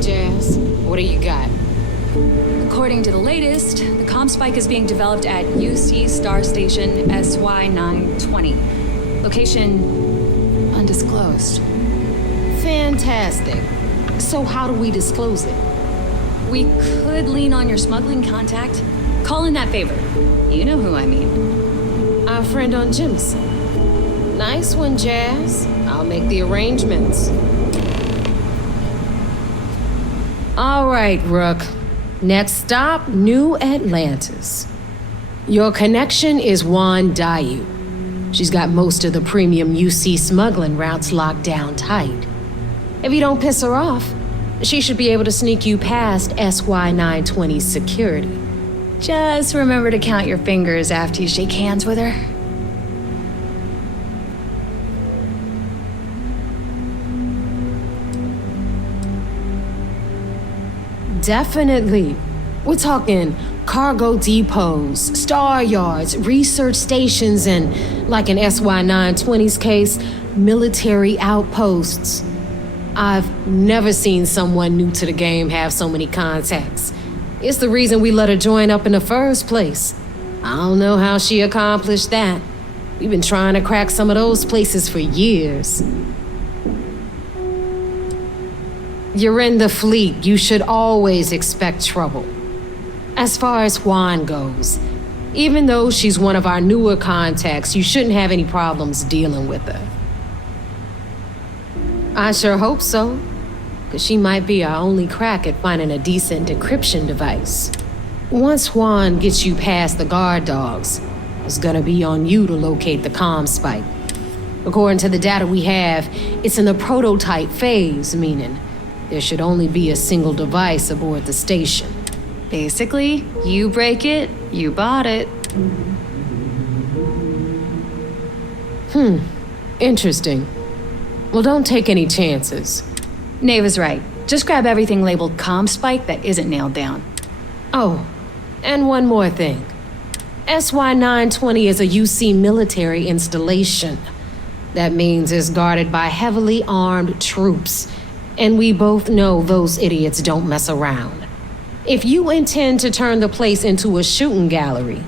Jazz, what do you got? According to the latest, the Comspike is being developed at UC Star Station SY-920. Location undisclosed. Fantastic. So how do we disclose it? We could lean on your smuggling contact. Call in that favor. You know who I mean. Our friend on Jimson. Nice one, Jazz. I'll make the arrangements. All right, Rook. Next stop, New Atlantis. Your connection is Juan Dayu. She's got most of the premium UC smuggling routes locked down tight. If you don't piss her off, she should be able to sneak you past SY-920's security. Just remember to count your fingers after you shake hands with her. Definitely. We're talking cargo depots, star yards, research stations, and, like in SY-920's case, military outposts. I've never seen someone new to the game have so many contacts. It's the reason we let her join up in the first place. I don't know how she accomplished that. We've been trying to crack some of those places for years. You're in the fleet. You should always expect trouble. As far as Juan goes, even though she's one of our newer contacts, you shouldn't have any problems dealing with her. I sure hope so, because she might be our only crack at finding a decent decryption device. Once Juan gets you past the guard dogs, it's gonna be on you to locate the Comspike. According to the data we have, it's in the prototype phase, meaning there should only be a single device aboard the station. Basically, you break it, you bought it. Interesting. Well, don't take any chances. Naeva's right. Just grab everything labeled Comspike that isn't nailed down. Oh, and one more thing. SY-920 is a UC military installation. That means it's guarded by heavily armed troops. And we both know those idiots don't mess around. If you intend to turn the place into a shooting gallery,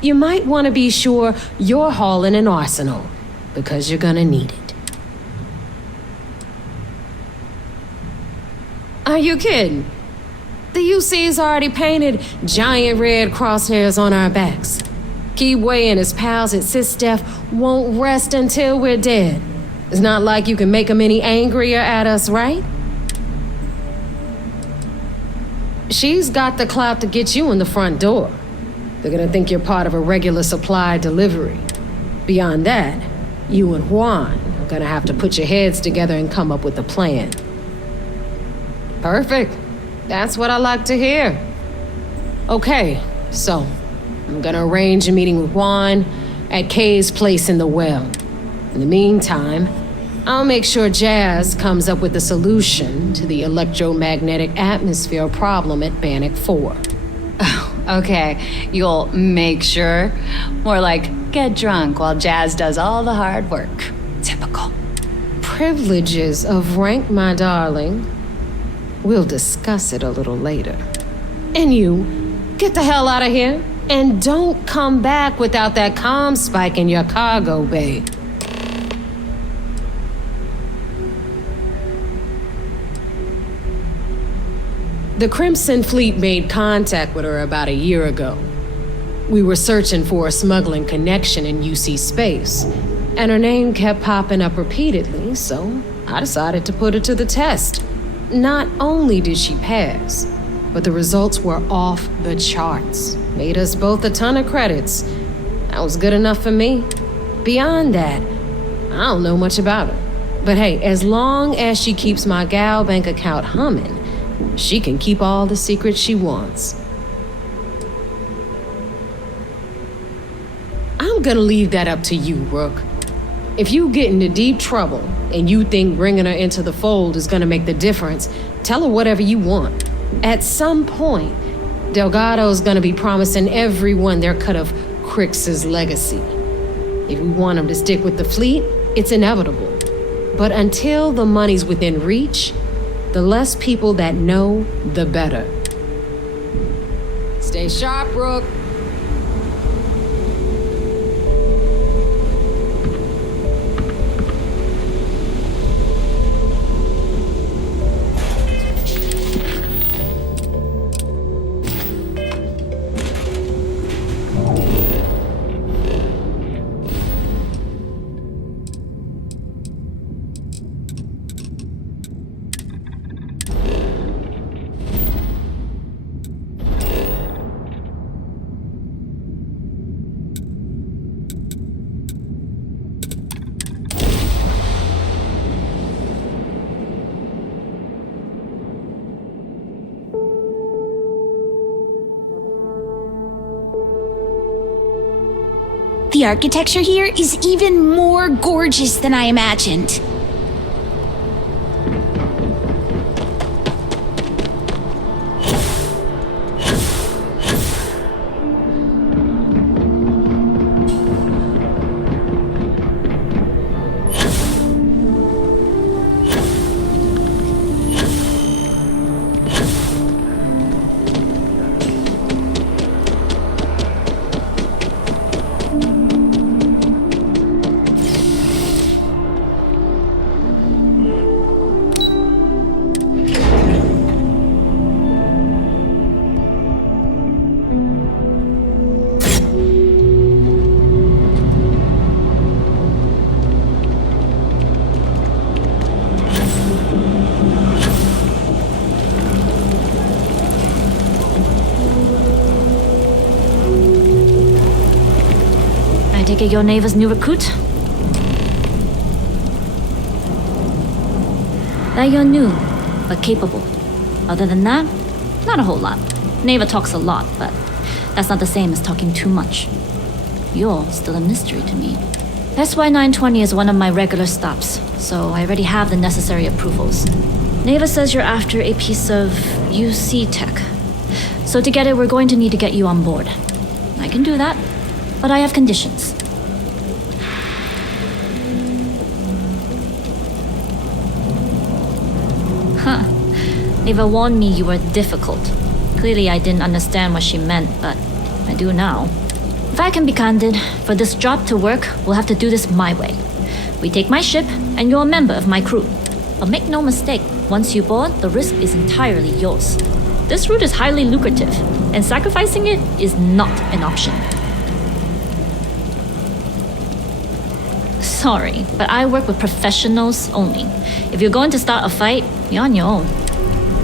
you might want to be sure you're hauling an arsenal, because you're gonna need it. Are you kidding? The UC's already painted giant red crosshairs on our backs. Keyway and his pals at SysDef won't rest until we're dead. It's not like you can make them any angrier at us, right? She's got the clout to get you in the front door. They're gonna think you're part of a regular supply delivery. Beyond that, you and Juan are gonna have to put your heads together and come up with a plan. Perfect. That's what I like to hear. Okay, so I'm gonna arrange a meeting with Juan at Kay's place in the well. In the meantime, I'll make sure Jazz comes up with a solution to the electromagnetic atmosphere problem at Bannock 4. Oh, okay. You'll make sure. More like get drunk while Jazz does all the hard work. Typical. Privileges of rank, my darling. We'll discuss it a little later. And you, get the hell out of here. And don't come back without that Comspike in your cargo bay. The Crimson Fleet made contact with her about a year ago. We were searching for a smuggling connection in UC space, and her name kept popping up repeatedly, so I decided to put her to the test. Not only did she pass, but the results were off the charts. Made us both a ton of credits. That was good enough for me. Beyond that, I don't know much about her. But hey, as long as she keeps my gal bank account humming, she can keep all the secrets she wants. I'm gonna leave that up to you, Rook. If you get into deep trouble and you think bringing her into the fold is gonna make the difference, tell her whatever you want. At some point, Delgado's gonna be promising everyone their cut of Crix's legacy. If we want him to stick with the fleet, it's inevitable. But until the money's within reach, the less people that know, the better. Stay sharp, Rook. The architecture here is even more gorgeous than I imagined. Take it you're Naeva's new recruit? That you're new, but capable. Other than that, not a whole lot. Naeva talks a lot, but that's not the same as talking too much. You're still a mystery to me. SY-920 is one of my regular stops, so I already have the necessary approvals. Naeva says you're after a piece of UC tech. So to get it, we're going to need to get you on board. I can do that, but I have conditions. Huh. Naeva warned me you were difficult. Clearly I didn't understand what she meant, but I do now. If I can be candid, for this job to work, we'll have to do this my way. We take my ship, and you're a member of my crew. But make no mistake, once you board, the risk is entirely yours. This route is highly lucrative, and sacrificing it is not an option. Sorry, but I work with professionals only. If you're going to start a fight, you're on your own.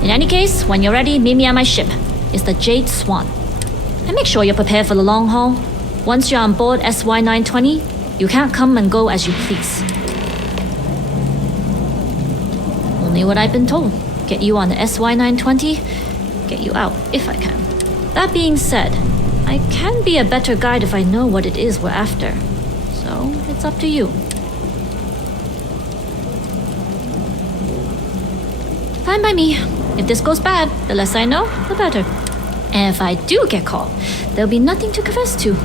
In any case, when you're ready, meet me at my ship. It's the Jade Swan. And make sure you're prepared for the long haul. Once you're on board SY-920, you can't come and go as you please. Only what I've been told. Get you on the SY-920, get you out if I can. That being said, I can be a better guide if I know what it is we're after. So, it's up to you. Fine by me. If this goes bad, the less I know, the better. And if I do get caught, there'll be nothing to confess to.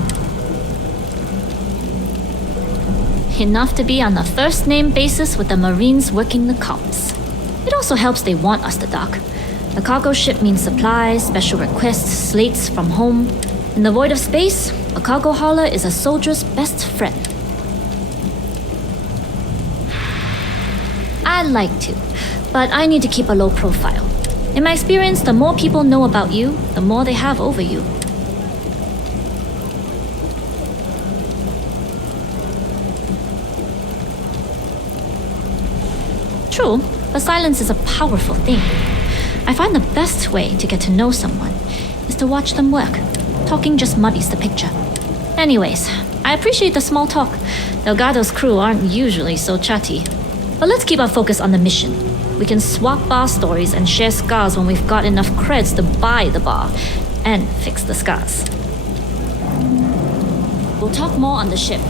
Enough to be on a first-name basis with the Marines working the comms. It also helps they want us to dock. A cargo ship means supplies, special requests, slates from home. In the void of space, a cargo hauler is a soldier's best friend. I'd like to, but I need to keep a low profile. In my experience, the more people know about you, the more they have over you. True, but silence is a powerful thing. I find the best way to get to know someone is to watch them work. Talking just muddies the picture. Anyways, I appreciate the small talk. Delgado's crew aren't usually so chatty. But let's keep our focus on the mission. We can swap bar stories and share scars when we've got enough creds to buy the bar and fix the scars. We'll talk more on the ship.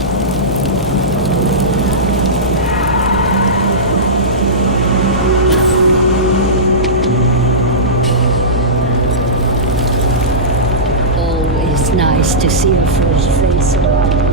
It's nice to see a fresh face around here.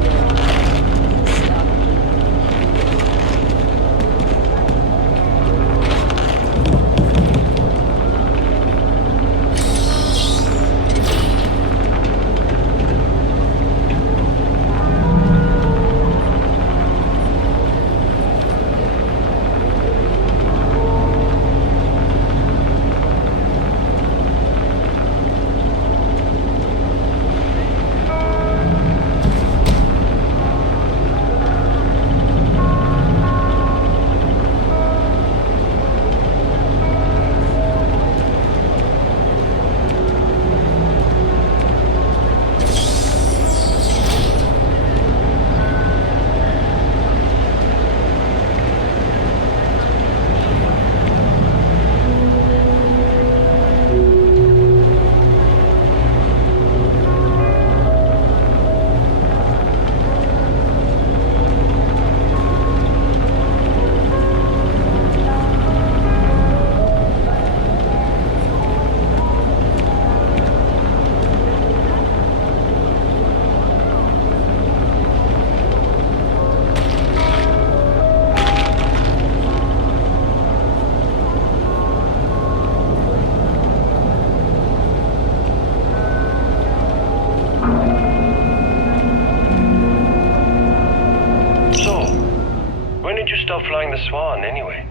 flying the Swan, anyway?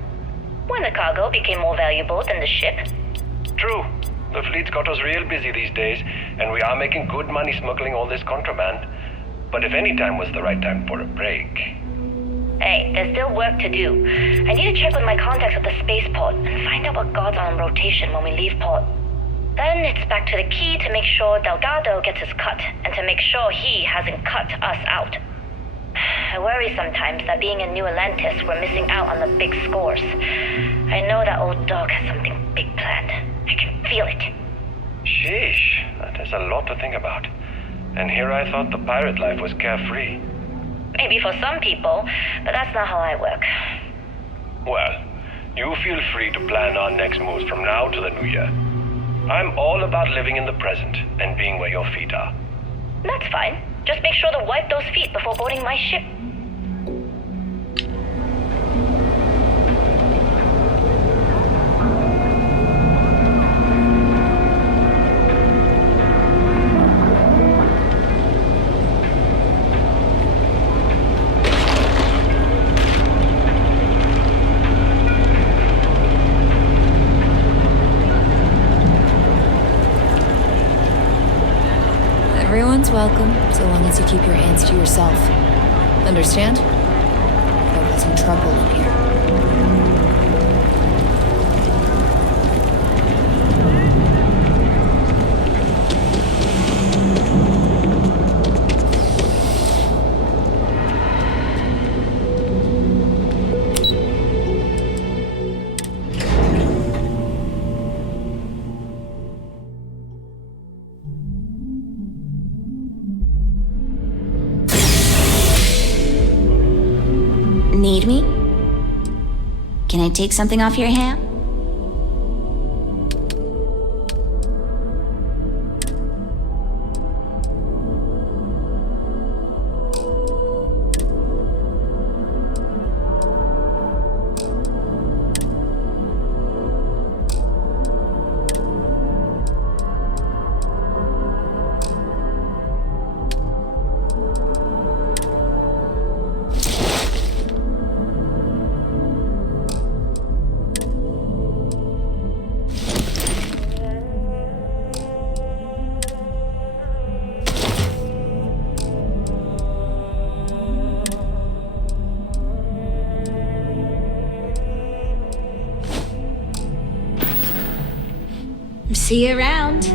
When the cargo became more valuable than the ship. True. The fleet's got us real busy these days, and we are making good money smuggling all this contraband. But if any time was the right time for a break... Hey, there's still work to do. I need to check with my contacts at the spaceport and find out what guards are on rotation when we leave port. Then it's back to the key to make sure Delgado gets his cut, and to make sure he hasn't cut us out. I worry sometimes that being in New Atlantis, we're missing out on the big scores. I know that old dog has something big planned. I can feel it. Sheesh, that is a lot to think about. And here I thought the pirate life was carefree. Maybe for some people, but that's not how I work. Well, you feel free to plan our next moves from now to the new year. I'm all about living in the present and being where your feet are. That's fine. Just make sure to wipe those feet before boarding my ship. Everyone's welcome, so long as you keep your hands to yourself. Understand? We're causing trouble in here. Need me? Can I take something off your hand? See you around.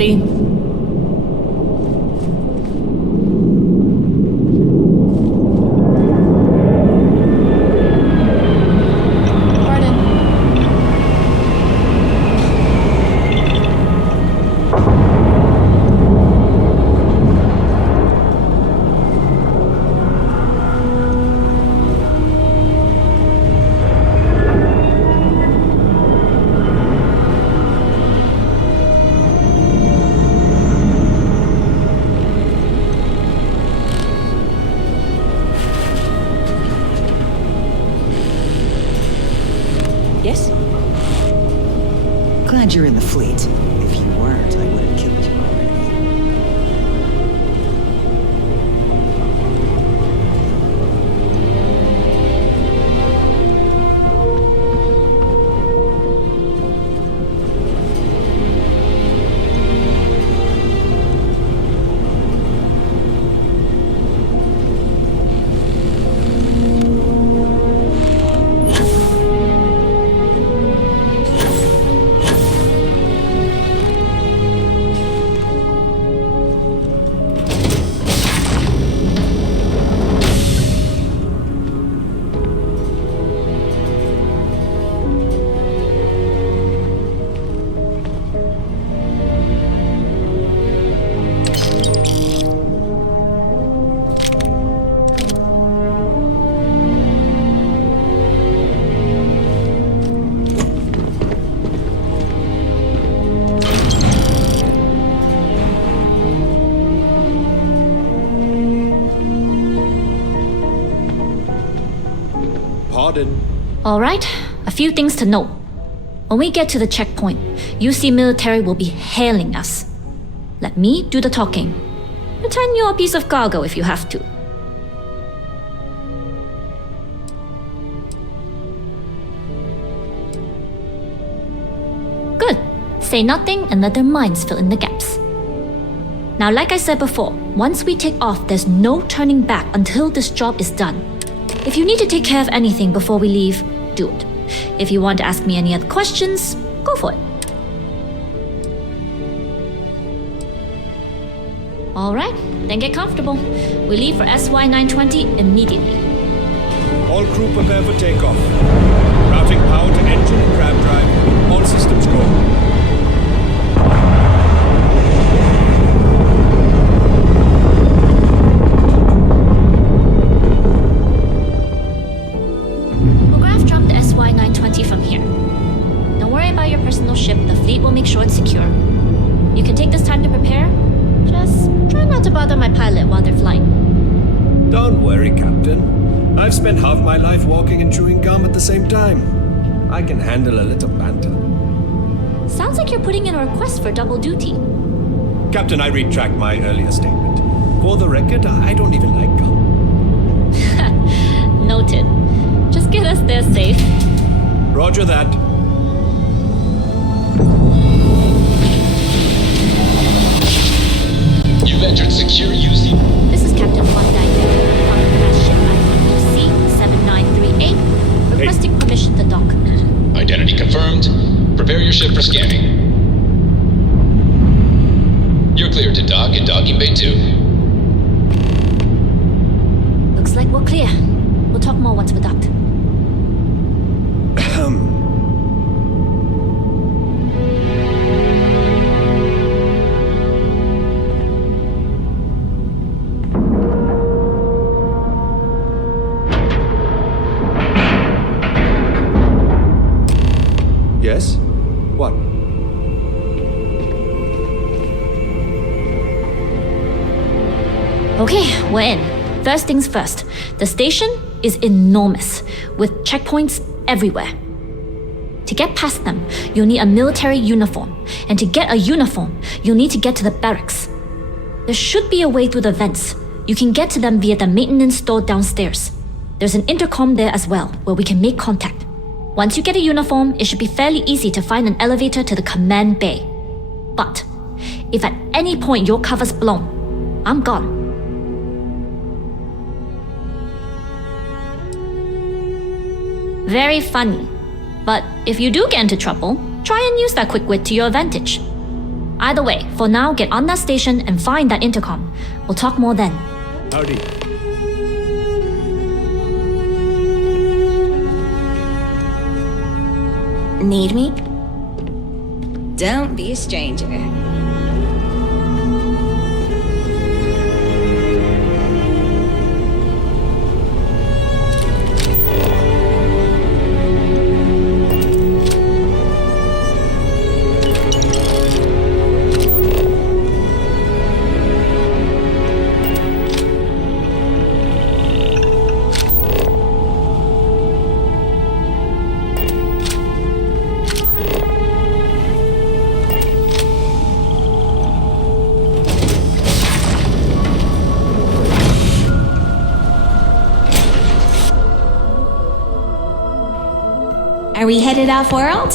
ready? Yes? Glad you're in the fleet. If you weren't, I would have killed you already. All right, a few things to note. When we get to the checkpoint, UC military will be hailing us. Let me do the talking. Pretend you're a piece of cargo if you have to. Good. Say nothing and let their minds fill in the gaps. Now, like I said before, once we take off, there's no turning back until this job is done. If you need to take care of anything before we leave, do it. If you want to ask me any other questions, go for it. Alright, then get comfortable. We leave for SY-920 immediately. All crew prepare for takeoff. Routing power to engine and crab drive. All systems go. From here. Don't worry about your personal ship, the fleet will make sure it's secure. You can take this time to prepare. Just try not to bother my pilot while they're flying. Don't worry, Captain. I've spent half my life walking and chewing gum at the same time. I can handle a little banter. Sounds like you're putting in a request for double duty. Captain, I retract my earlier statement. For the record, I don't even like gum. Noted. Just get us there safe. Roger that. You've entered secure UC. This is Captain Huan on the crash ship C-7938, requesting permission to dock. Identity confirmed. Prepare your ship for scanning. You're cleared to dock in docking bay 2. Looks like we're clear. We'll talk more once we're docked. Yes? What? Okay, we're in. First things first. The station is enormous, with checkpoints everywhere. To get past them, you'll need a military uniform, and to get a uniform, you'll need to get to the barracks. There should be a way through the vents. You can get to them via the maintenance store downstairs. There's an intercom there as well, where we can make contact. Once you get a uniform, it should be fairly easy to find an elevator to the command bay. But if at any point your cover's blown, I'm gone. Very funny. But if you do get into trouble, try and use that quick wit to your advantage. Either way, for now, get on that station and find that intercom. We'll talk more then. Howdy. Need me? Don't be a stranger. Are we headed off-world?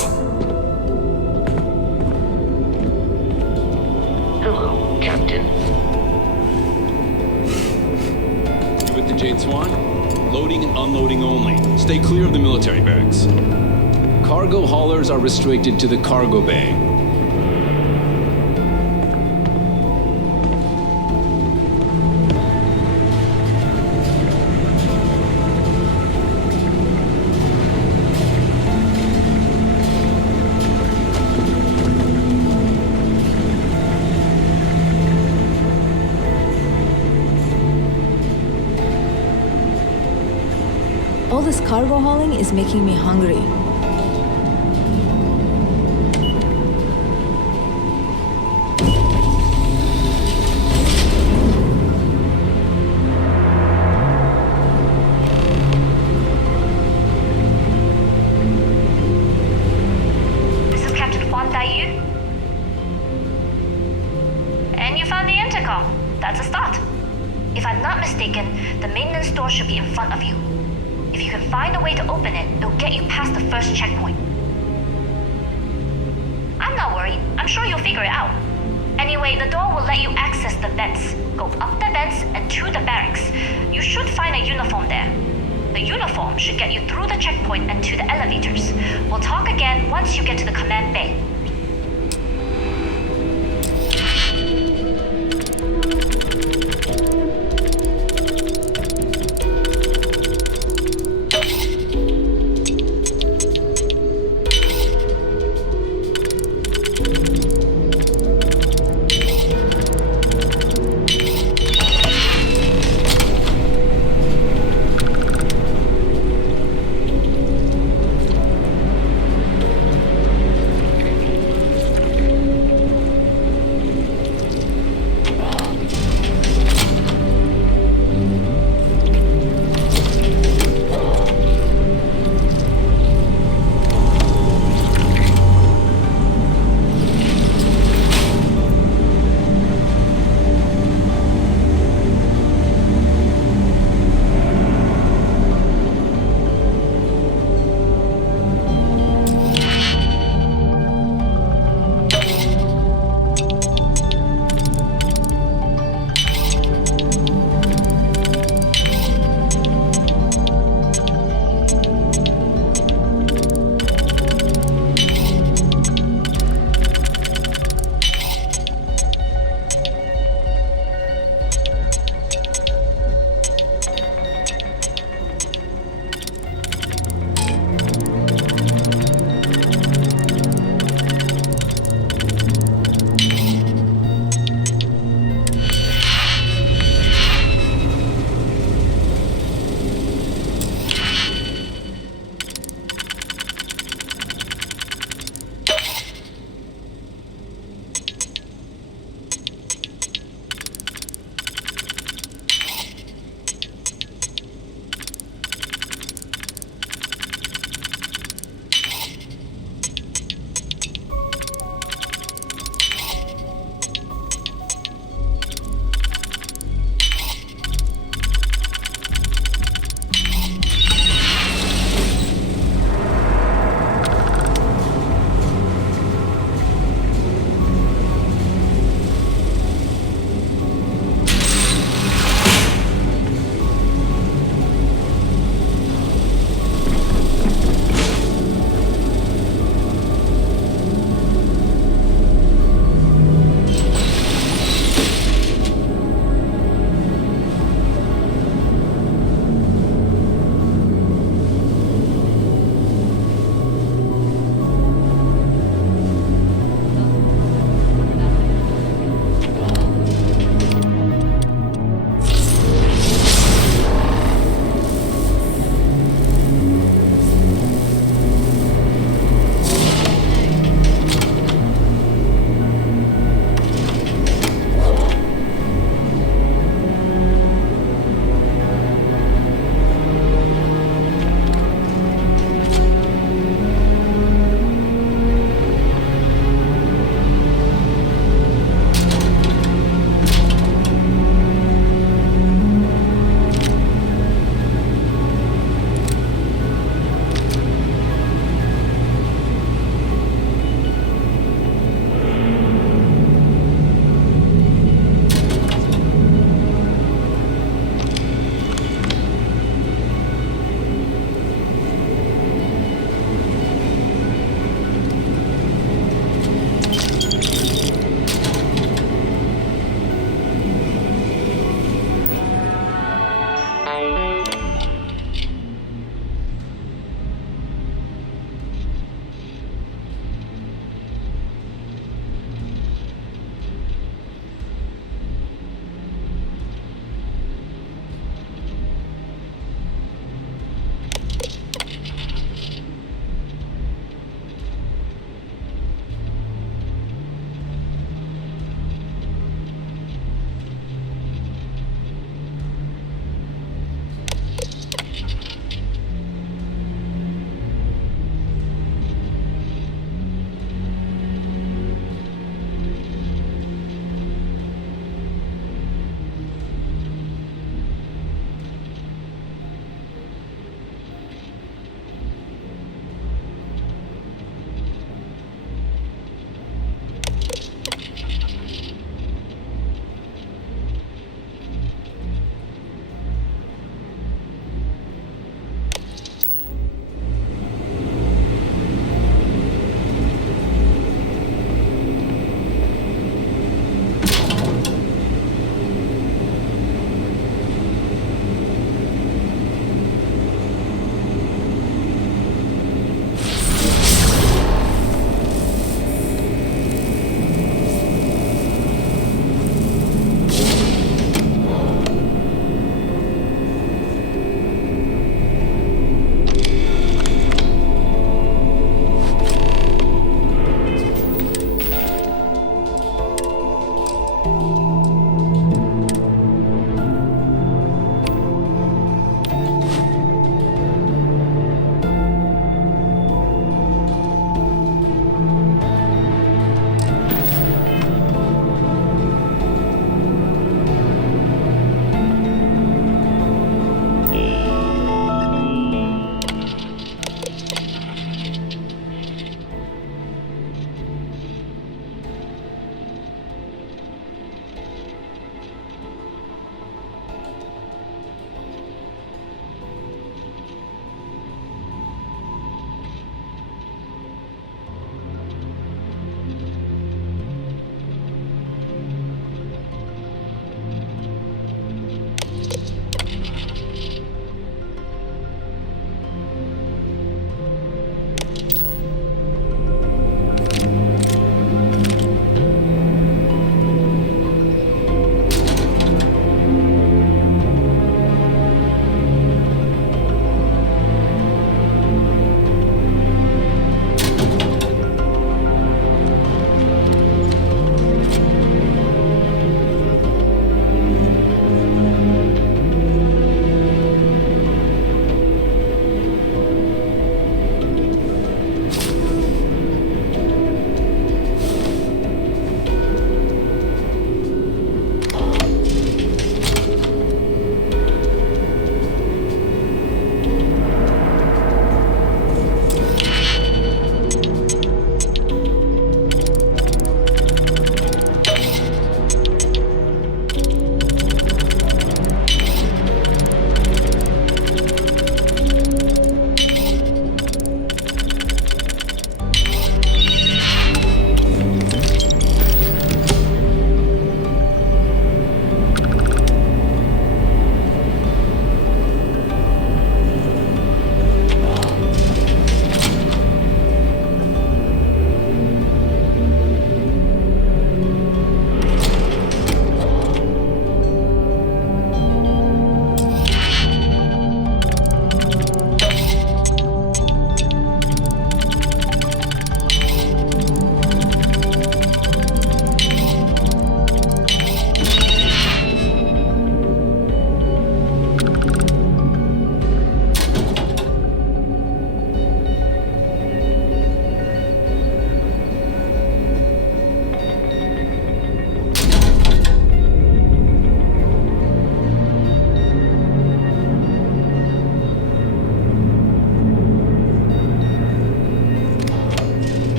Hello, Captain. You with the Jade Swan? Loading and unloading only. Stay clear of the military barracks. Cargo haulers are restricted to the cargo bay. All this cargo hauling is making me hungry. This is Captain Huan. And you found the intercom. That's a start. If I'm not mistaken, the maintenance door should be in front of you. If you can find a way to open it, it'll get you past the first checkpoint. I'm not worried. I'm sure you'll figure it out. Anyway, the door will let you access the vents. Go up the vents and to the barracks. You should find a uniform there. The uniform should get you through the checkpoint and to the elevators. We'll talk again once you get to the command bay.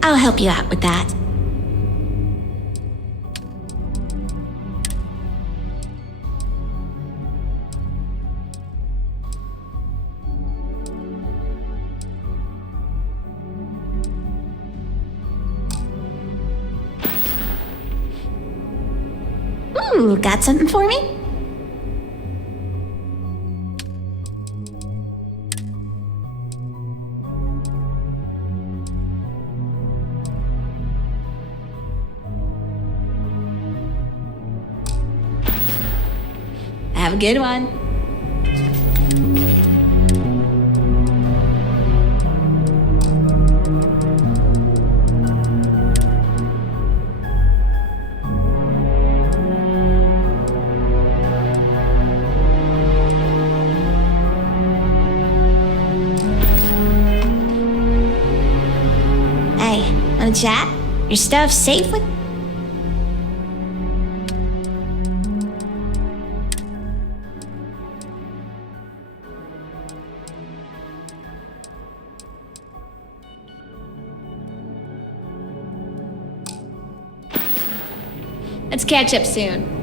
I'll help you out with that. Ooh, got something for me? Have a good one. Hey, wanna chat? Your stuff safe with... Let's catch up soon.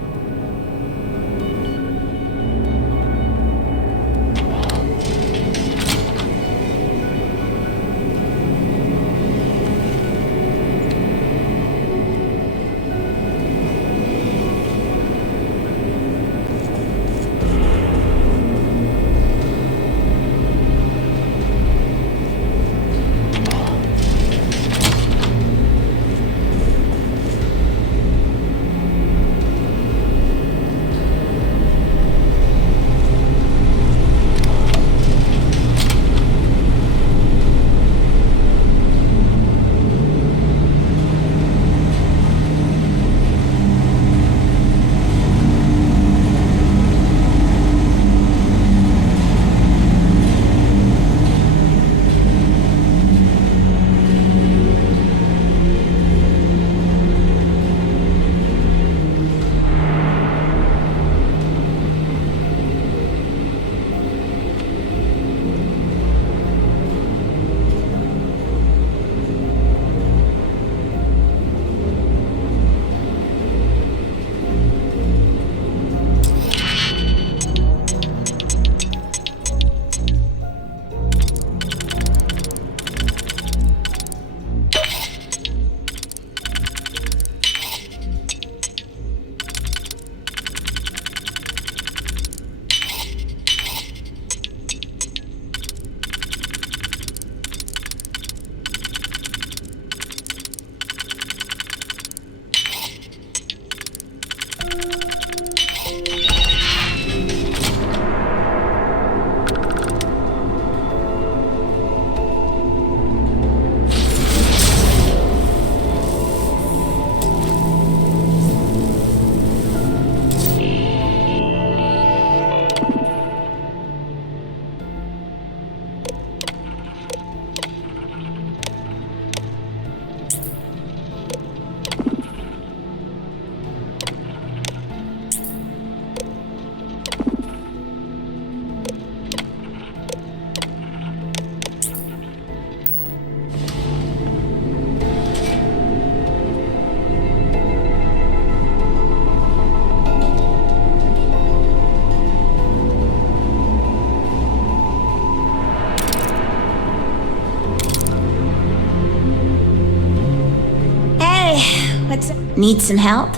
Need some help?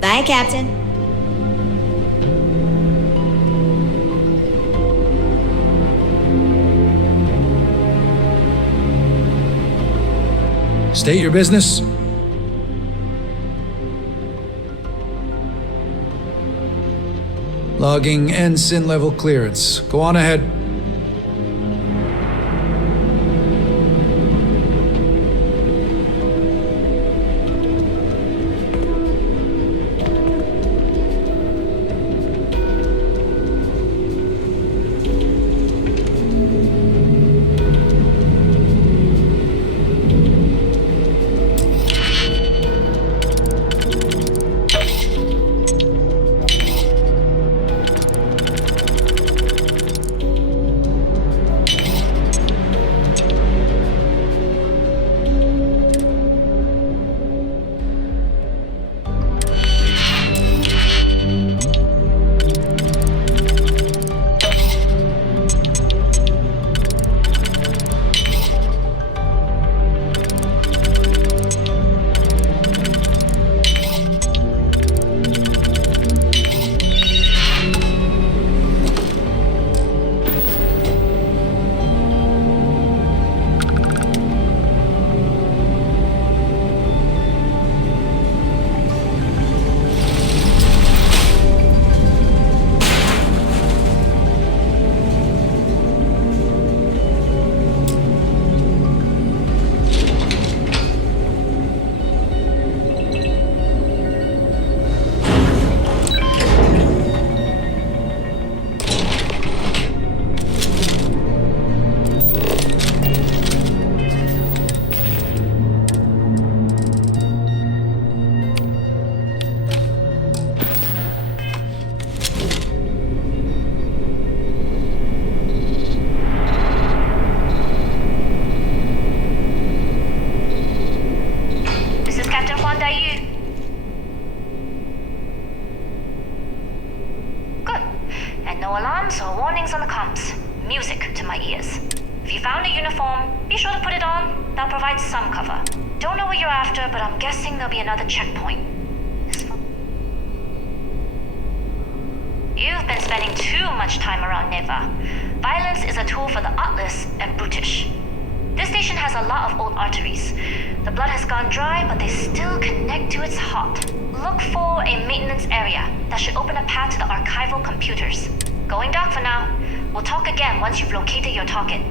Bye, Captain. State your business. Logging Ensign level clearance. Go on ahead. No alarms or warnings on the comms. Music to my ears. If you found a uniform, be sure to put it on. That'll provide some cover. Don't know what you're after, but I'm guessing there'll be another checkpoint. You've been spending too much time around Naeva. Violence is a tool for the artless and brutish. This station has a lot of old arteries. The blood has gone dry, but they still connect to its heart. Look for a maintenance area that should open a path to the archival computers. Going dark for now. We'll talk again once you've located your target.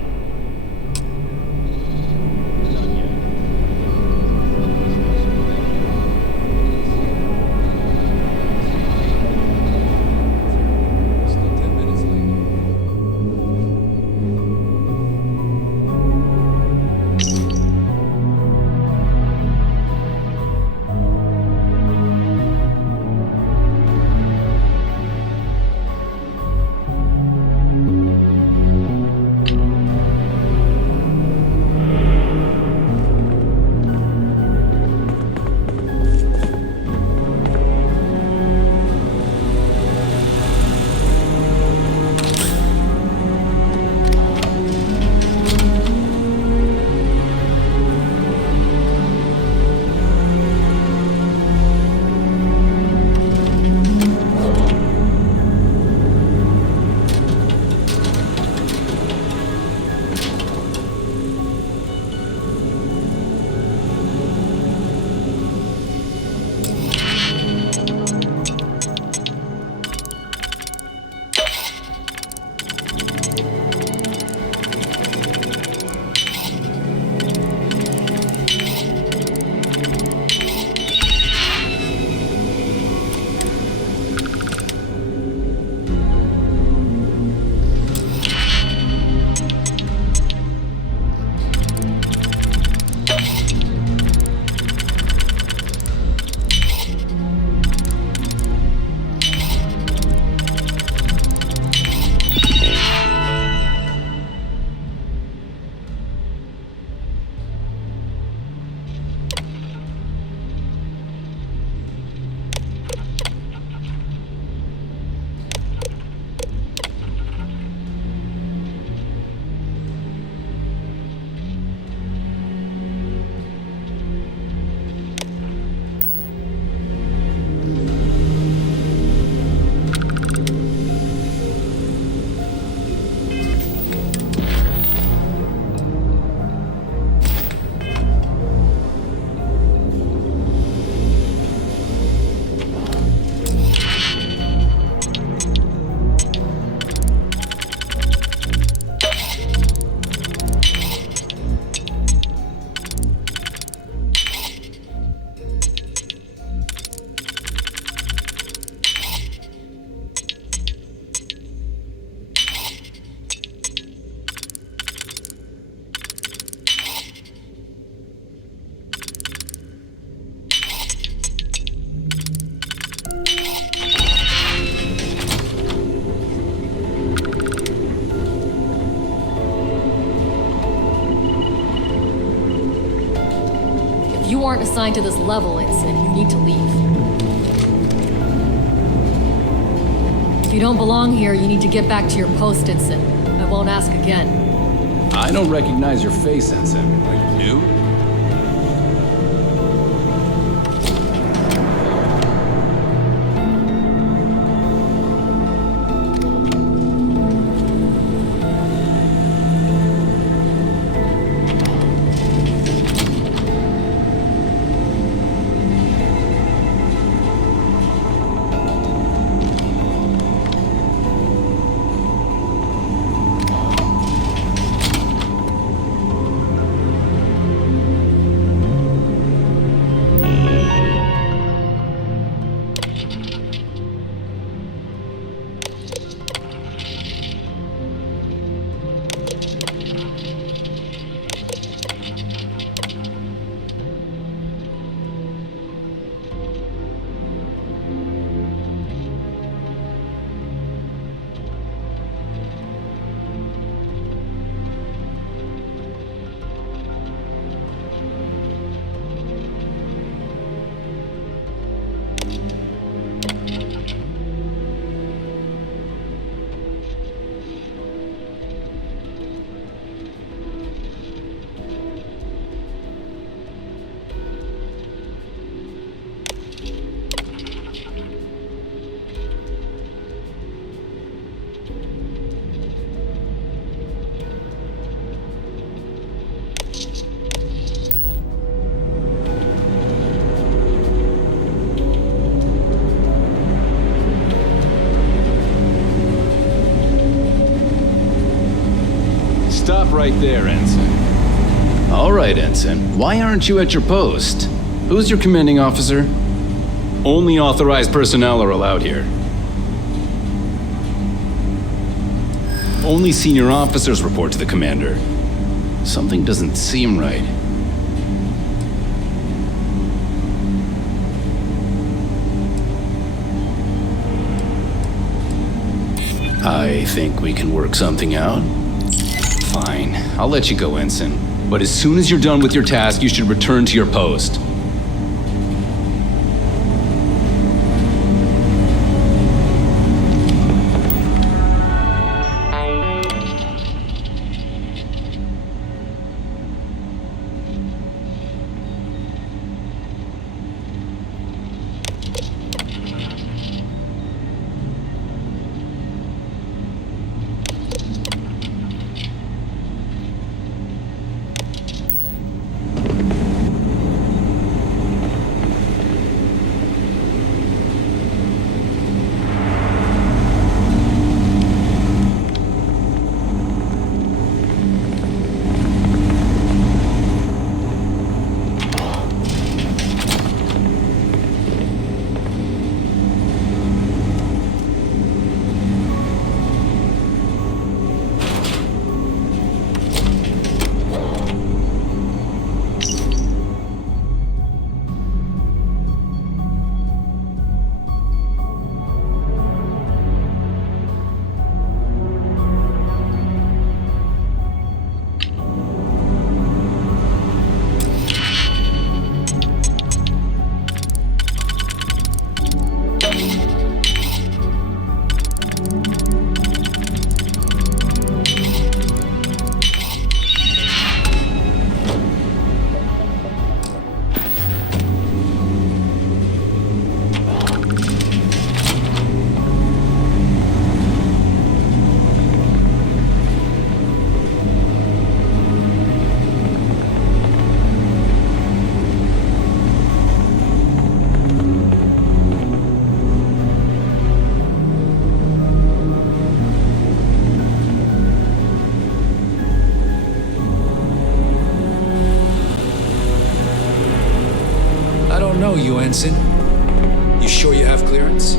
You aren't assigned to this level, Ensign. You need to leave. If you don't belong here, you need to get back to your post, Ensign. I won't ask again. I don't recognize your face, Ensign. Are you new? Stop right there, Ensign. All right, Ensign. Why aren't you at your post? Who's your commanding officer? Only authorized personnel are allowed here. Only senior officers report to the commander. Something doesn't seem right. I think we can work something out. Fine, I'll let you go, Ensign. But as soon as you're done with your task, you should return to your post. know you, Ensign. You sure you have clearance?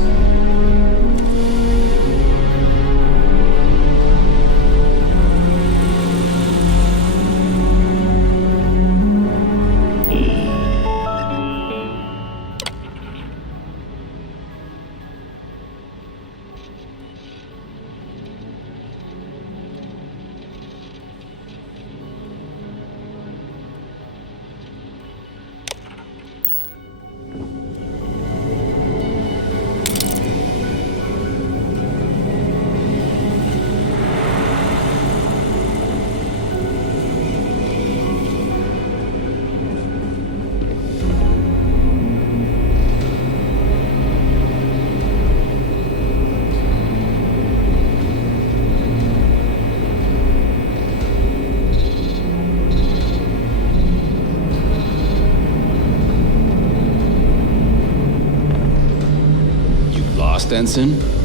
Ensign?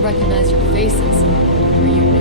don't recognize your faces. Are you new?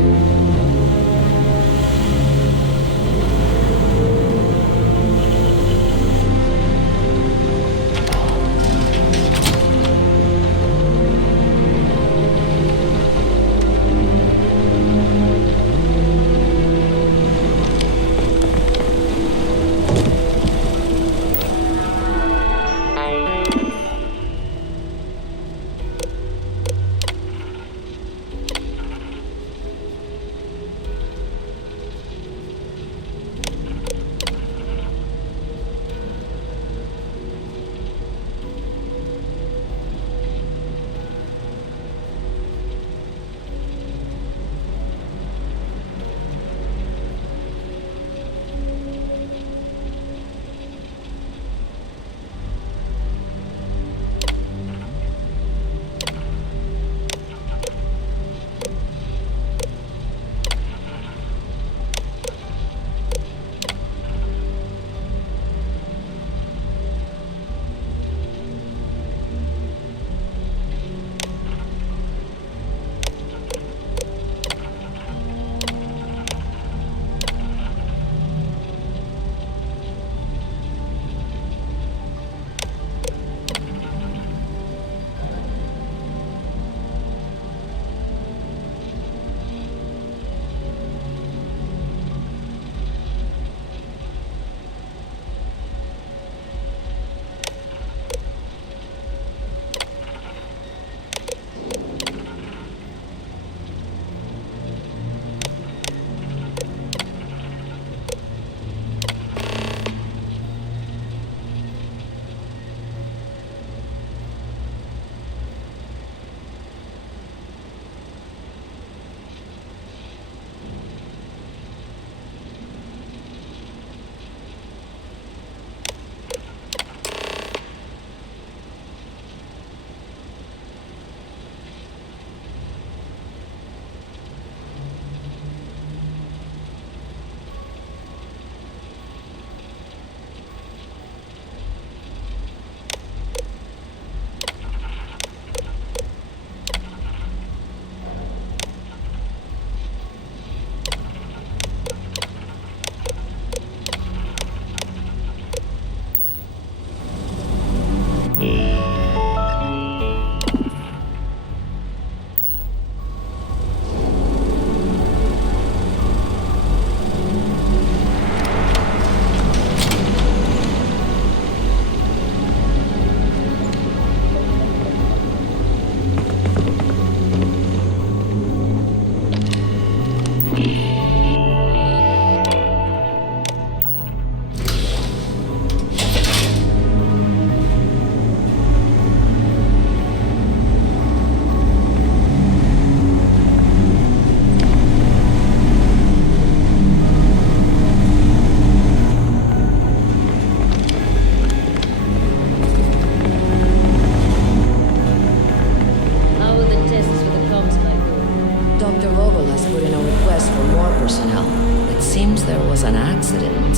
Dr. Vogel has put in a request for more personnel. It seems there was an accident.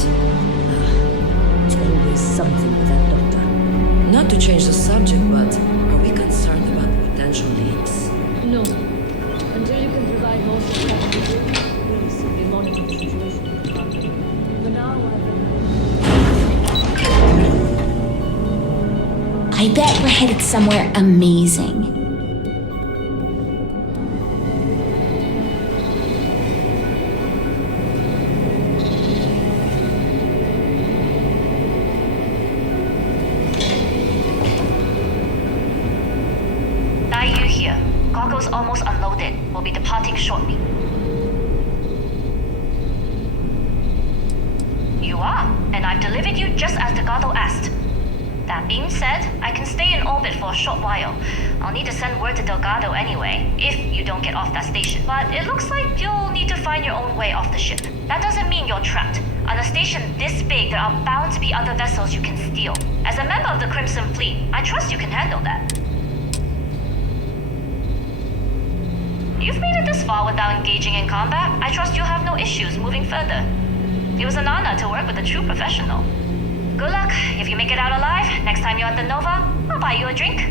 It's always something with that doctor. Not to change the subject, but are we concerned about potential leaks? No. Until you can provide more support, we'll simply monitor the situation. For now, I bet we're headed somewhere amazing. Almost unloaded. We'll be departing shortly. You are, and I've delivered you just as Delgado asked. That being said, I can stay in orbit for a short while. I'll need to send word to Delgado anyway, if you don't get off that station. But it looks like you'll need to find your own way off the ship. That doesn't mean you're trapped. On a station this big, there are bound to be other vessels you can steal. As a member of the Crimson Fleet, I trust you can handle that. You've made it this far without engaging in combat. I trust you'll have no issues moving further. It was an honor to work with a true professional. Good luck. If you make it out alive, next time you're at the Nova, I'll buy you a drink.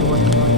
you're working on.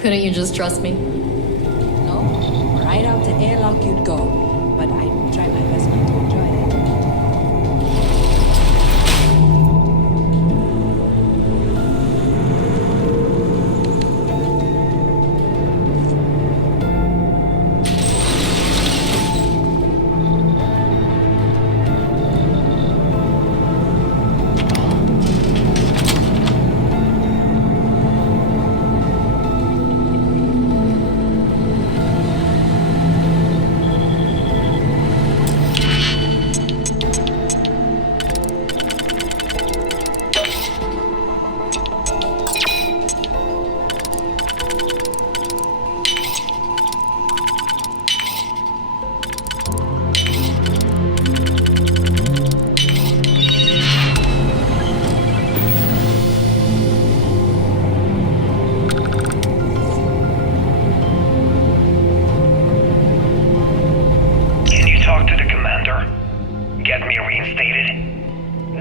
Couldn't you just trust me? No, right out the airlock you'd go, but I'd try my best not to enjoy it.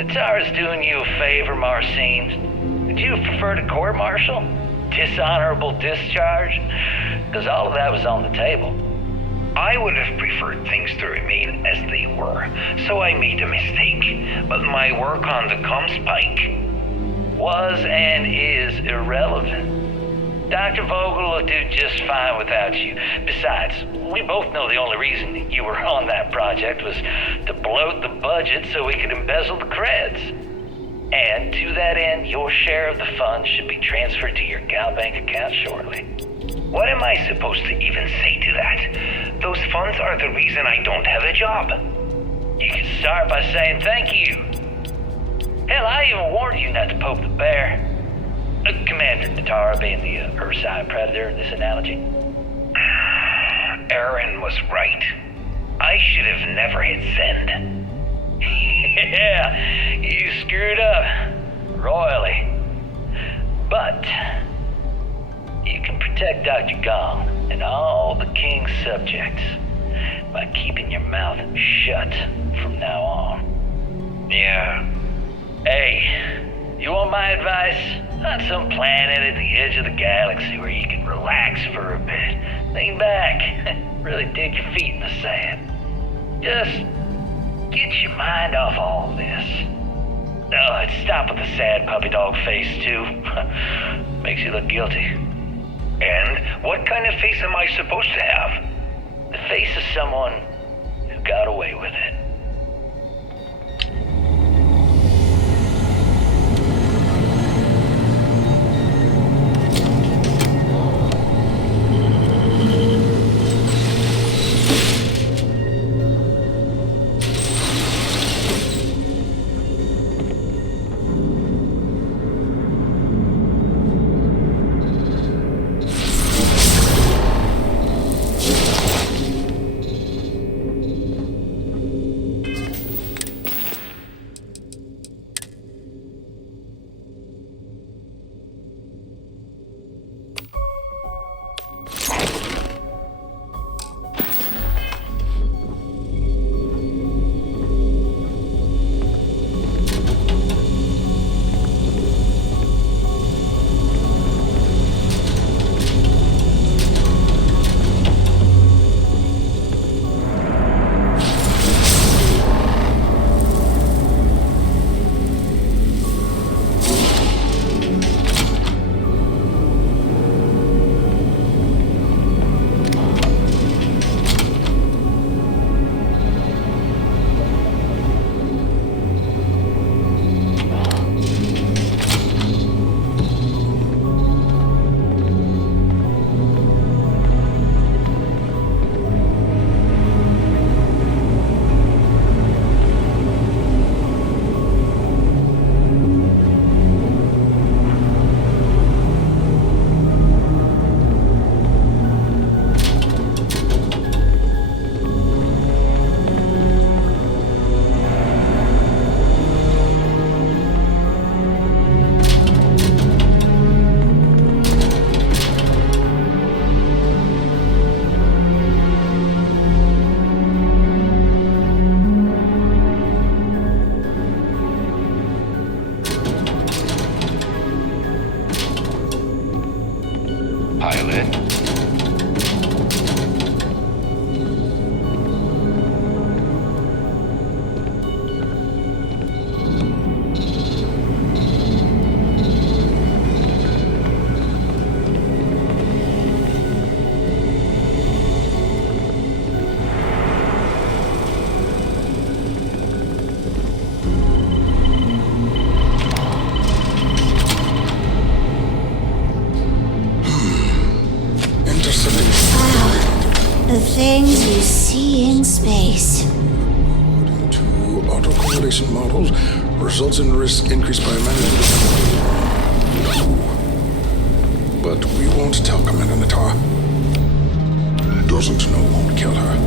Tara's doing you a favor, Marcine. Would you have preferred a court-martial? Dishonorable discharge? Because all of that was on the table. I would have preferred things to remain as they were, so I made a mistake. But my work on the Comspike was and is irrelevant. Dr. Vogel will do just fine without you. Besides, we both know the only reason you were on that project was to bloat the budget so we could embezzle the creds. And to that end, your share of the funds should be transferred to your Gal Bank account shortly. What am I supposed to even say to that? Those funds are the reason I don't have a job. You can start by saying thank you. Hell, I even warned you not to poke the bear. Commander Natara being the Earthside Predator in this analogy. Aaron was right. I should have never hit send. Yeah, you screwed up. Royally. But you can protect Dr. Gong and all the King's subjects by keeping your mouth shut from now on. Yeah. Hey, you want my advice? On some planet at the edge of the galaxy where you can relax for a bit. Lean back. Really dig your feet in the sand. Just get your mind off all this. Oh, and stop with the sad puppy dog face, too. Makes you look guilty. And what kind of face am I supposed to have? The face of someone who got away with it. The things you see in space. According to autocorrelation models, results in risk increased by a magnitude of... But we won't tell Commander Natara. Doesn't know won't kill her.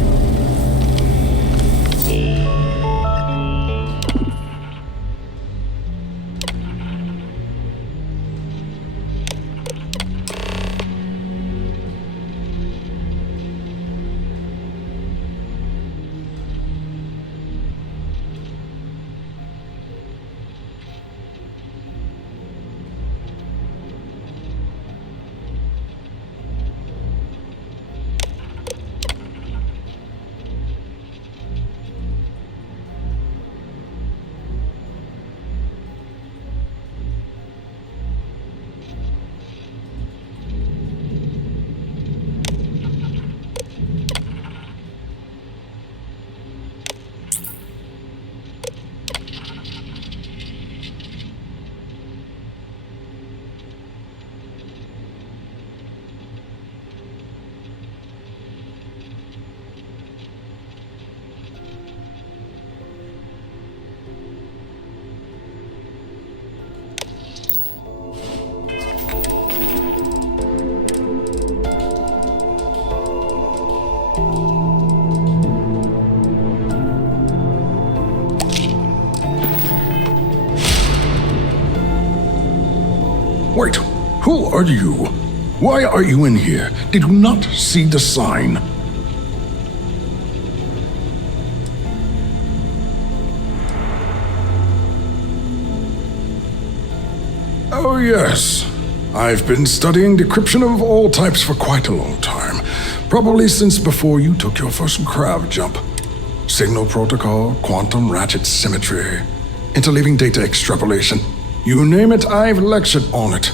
Wait, who are you? Why are you in here? Did you not see the sign? Oh yes. I've been studying decryption of all types for quite a long time. Probably since before you took your first grav jump. Signal protocol, quantum ratchet symmetry, interleaving data extrapolation. You name it, I've lectured on it.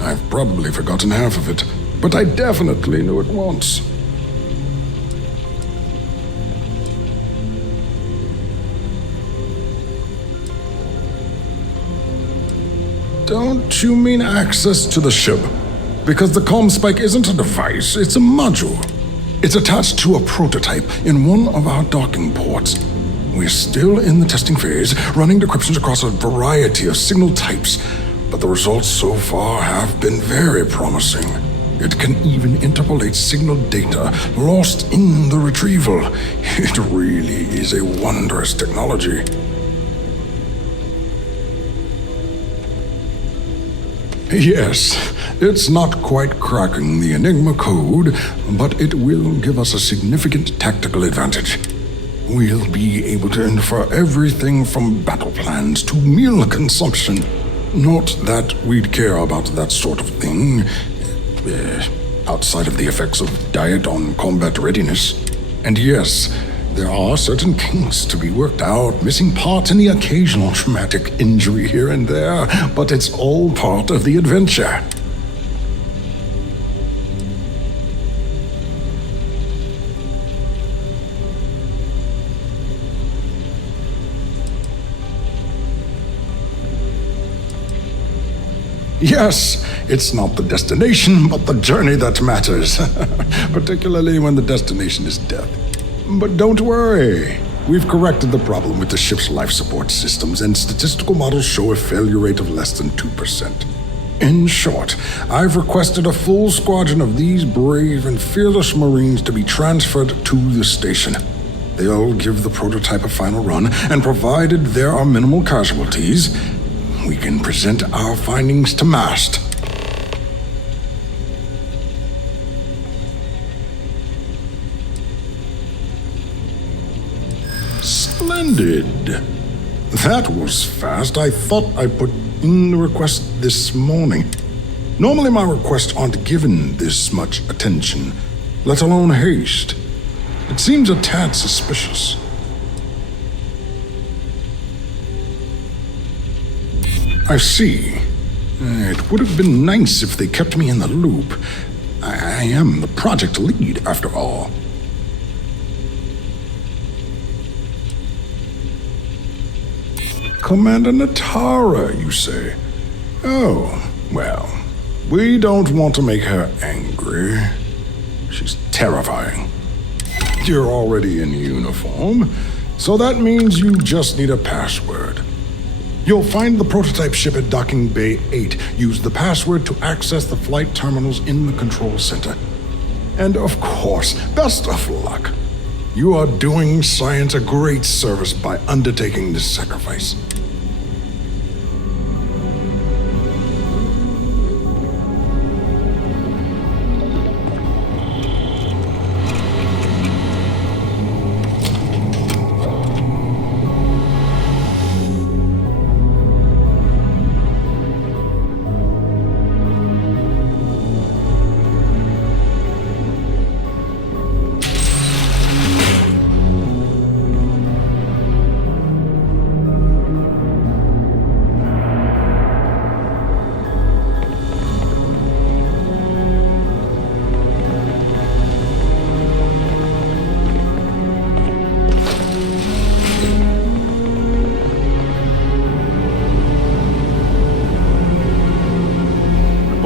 I've probably forgotten half of it, but I definitely knew it once. Don't you mean access to the ship? Because the Comspike isn't a device, it's a module. It's attached to a prototype in one of our docking ports. We're still in the testing phase, running decryptions across a variety of signal types, but the results so far have been very promising. It can even interpolate signal data lost in the retrieval. It really is a wondrous technology. Yes, it's not quite cracking the Enigma code, but it will give us a significant tactical advantage. We'll be able to infer everything from battle plans to meal consumption. Not that we'd care about that sort of thing, outside of the effects of diet on combat readiness. And yes, there are certain kinks to be worked out, missing parts and the occasional traumatic injury here and there, but it's all part of the adventure. Yes, it's not the destination, but the journey that matters, particularly when the destination is death. But don't worry, we've corrected the problem with the ship's life support systems, and statistical models show a failure rate of less than 2%. In short, I've requested a full squadron of these brave and fearless Marines to be transferred to the station. They'll give the prototype a final run, and provided there are minimal casualties, we can present our findings to Mast. Splendid. That was fast. I thought I put in the request this morning. Normally my requests aren't given this much attention, let alone haste. It seems a tad suspicious. I see. It would have been nice if they kept me in the loop. I am the project lead, after all. Commander Natara, you say? Oh, well, we don't want to make her angry. She's terrifying. You're already in uniform, so that means you just need a password. You'll find the prototype ship at Docking Bay 8. Use the password to access the flight terminals in the control center. And of course, best of luck. You are doing science a great service by undertaking this sacrifice.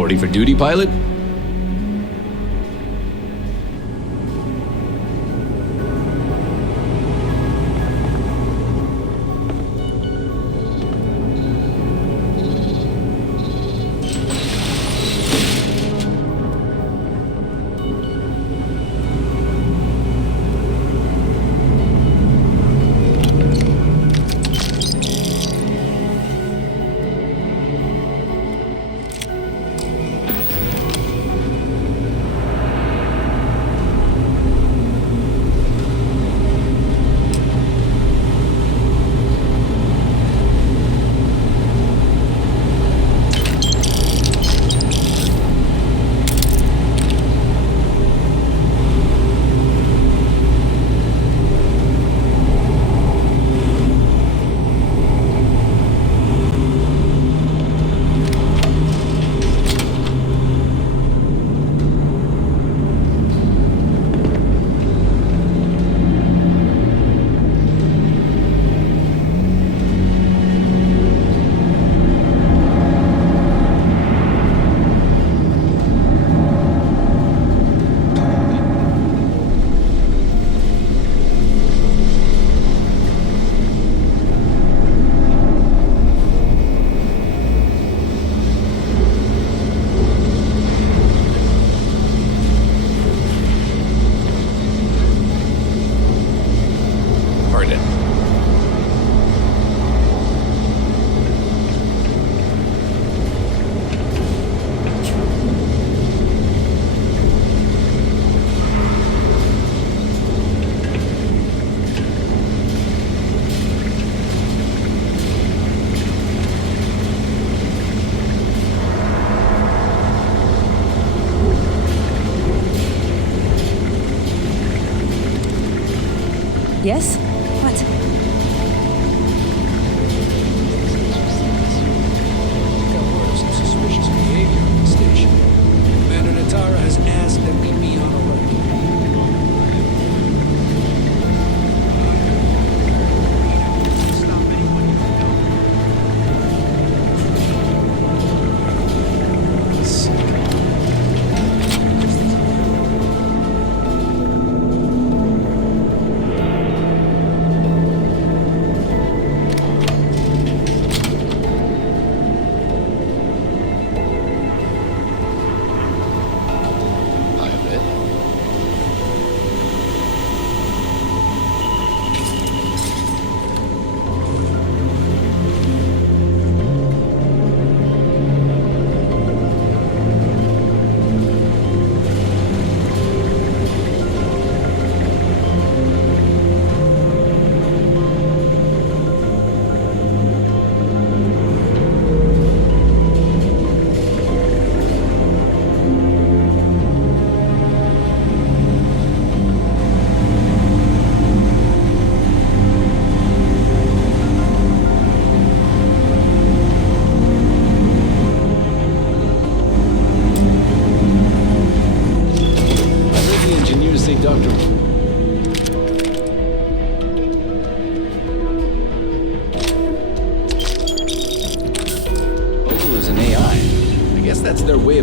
Ready for duty, pilot? Yes? What? Got word of some suspicious behavior on the station. Commander Natara has asked that we be on alert.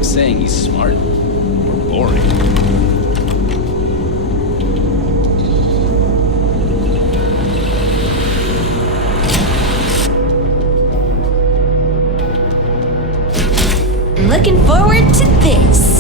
Saying he's smart or boring. Looking forward to this.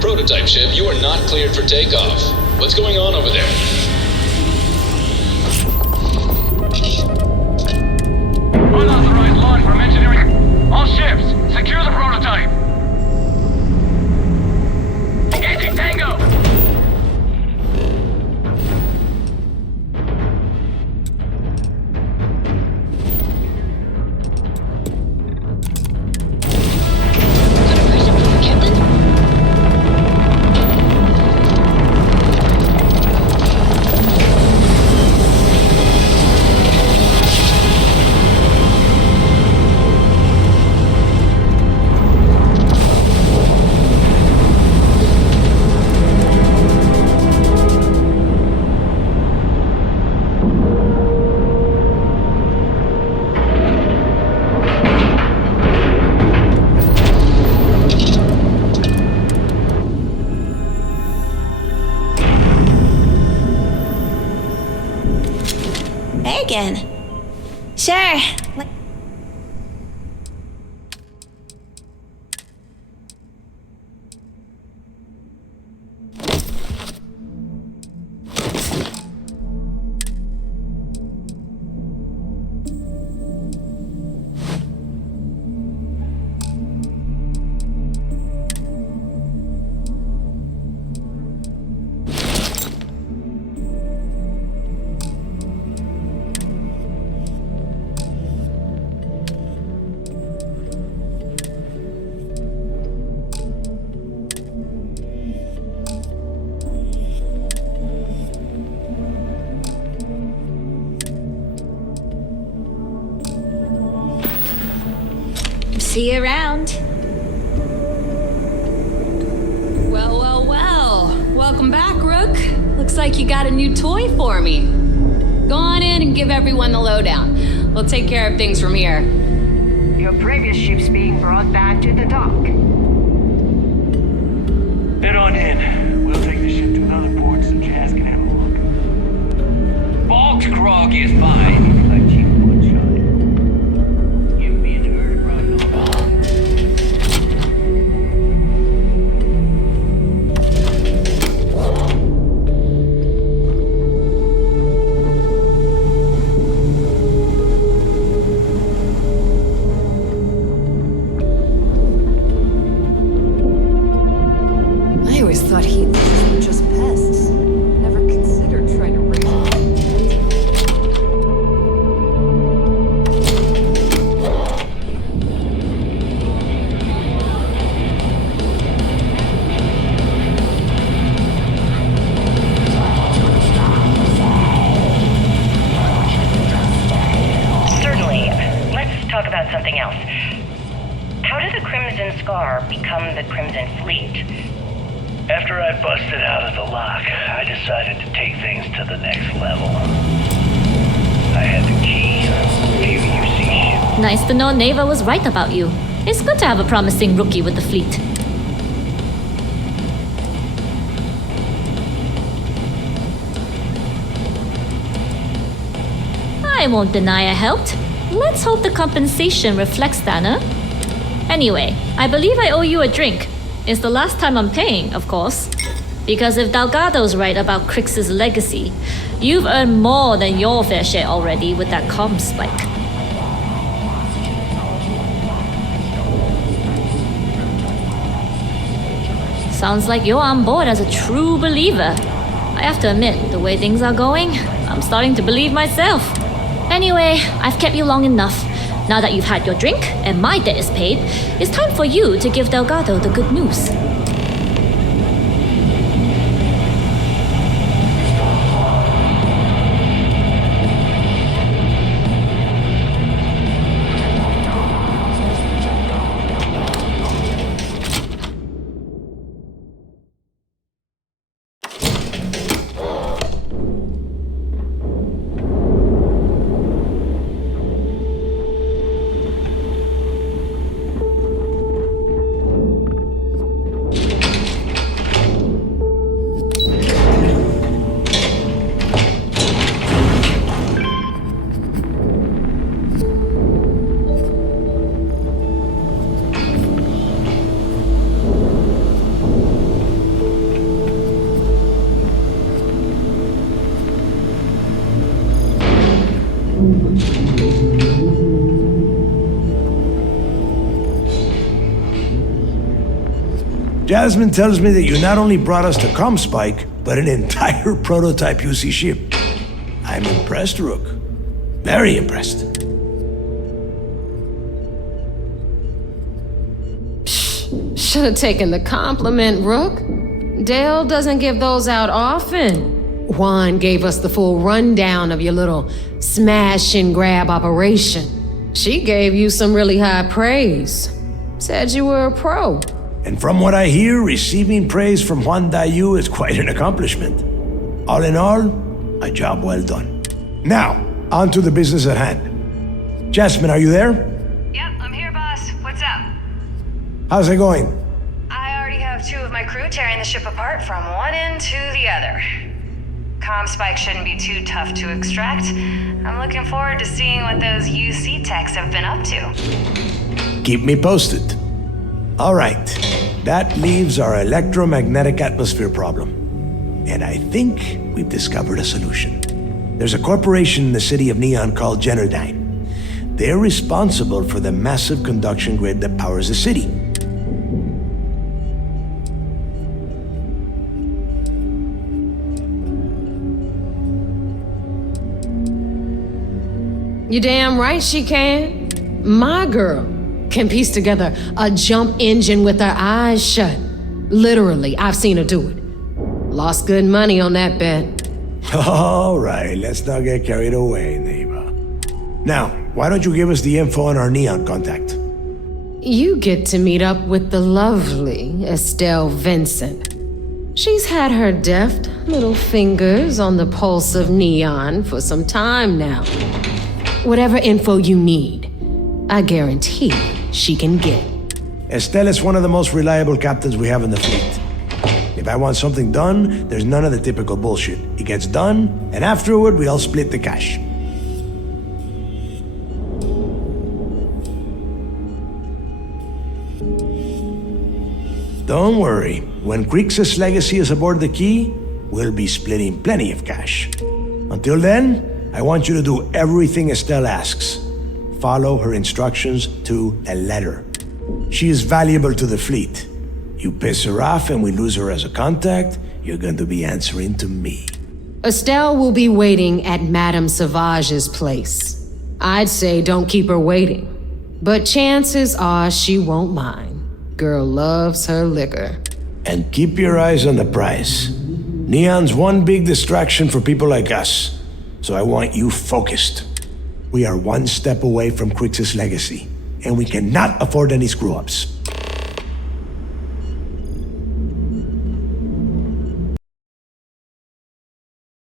Prototype ship, you are not cleared for takeoff. What's going on over there? Unauthorized launch from engineering. All ships, secure the prototype. Engaging Tango. Again. Sure. See you around. Welcome back, Rook. Looks like you got a new toy for me. Go on in and give everyone the lowdown. We'll take care of things from here. Your previous ship's being brought back to the dock. Head on in. We'll take the ship to another port so Jazz can have a look. Bulk grog is fine. Like cheap wood shine. Give me a dirt run. I always thought heat were just pests. Never considered trying to raise them. Certainly. Let's talk about something else. How did the Crimson Scar become the Crimson Fleet? After I busted out of the lock, I decided to take things to the next level. I had the key on a few UC ships. Nice to know Naeva was right about you. It's good to have a promising rookie with the fleet. I won't deny I helped. Let's hope the compensation reflects that, huh? Anyway, I believe I owe you a drink. It's the last time I'm paying, of course. Because if Delgado's right about Crix's legacy, you've earned more than your fair share already with that Comspike. Sounds like you're on board as a true believer. I have to admit, the way things are going, I'm starting to believe myself. Anyway, I've kept you long enough. Now that you've had your drink and my debt is paid, it's time for you to give Delgado the good news. Jasmine tells me that you not only brought us to Comspike, but an entire prototype UC ship. I'm impressed, Rook. Very impressed. Should have taken the compliment, Rook. Dale doesn't give those out often. Juan gave us the full rundown of your little smash and grab operation. She gave you some really high praise. Said you were a pro. And from what I hear, receiving praise from Juan Dayu is quite an accomplishment. All in all, a job well done. Now, on to the business at hand. Jasmine, are you there? Yep, I'm here, boss. What's up? How's it going? I already have two of my crew tearing the ship apart from one end to the other. Comspike shouldn't be too tough to extract. I'm looking forward to seeing what those UC techs have been up to. Keep me posted. All right, that leaves our electromagnetic atmosphere problem. And I think we've discovered a solution. There's a corporation in the city of Neon called Generdyne. They're responsible for the massive conduction grid that powers the city. You damn right she can. My girl can piece together a jump engine with her eyes shut. Literally, I've seen her do it. Lost good money on that bet. All right, let's not get carried away, Naeva. Now, why don't you give us the info on our Neon contact? You get to meet up with the lovely Estelle Vincent. She's had her deft little fingers on the pulse of Neon for some time now. Whatever info you need, I guarantee she can get. Estelle is one of the most reliable captains we have in the fleet. If I want something done, there's none of the typical bullshit. It gets done, and afterward we all split the cash. Don't worry. When Crixus' legacy is aboard the Key, we'll be splitting plenty of cash. Until then, I want you to do everything Estelle asks. Follow her instructions to a letter. She is valuable to the fleet. You piss her off and we lose her as a contact, you're going to be answering to me. Estelle will be waiting at Madame Savage's place. I'd say don't keep her waiting, but chances are she won't mind. Girl loves her liquor. And keep your eyes on the prize. Neon's one big distraction for people like us, so I want you focused. We are one step away from Crixus' legacy, and we cannot afford any screw-ups.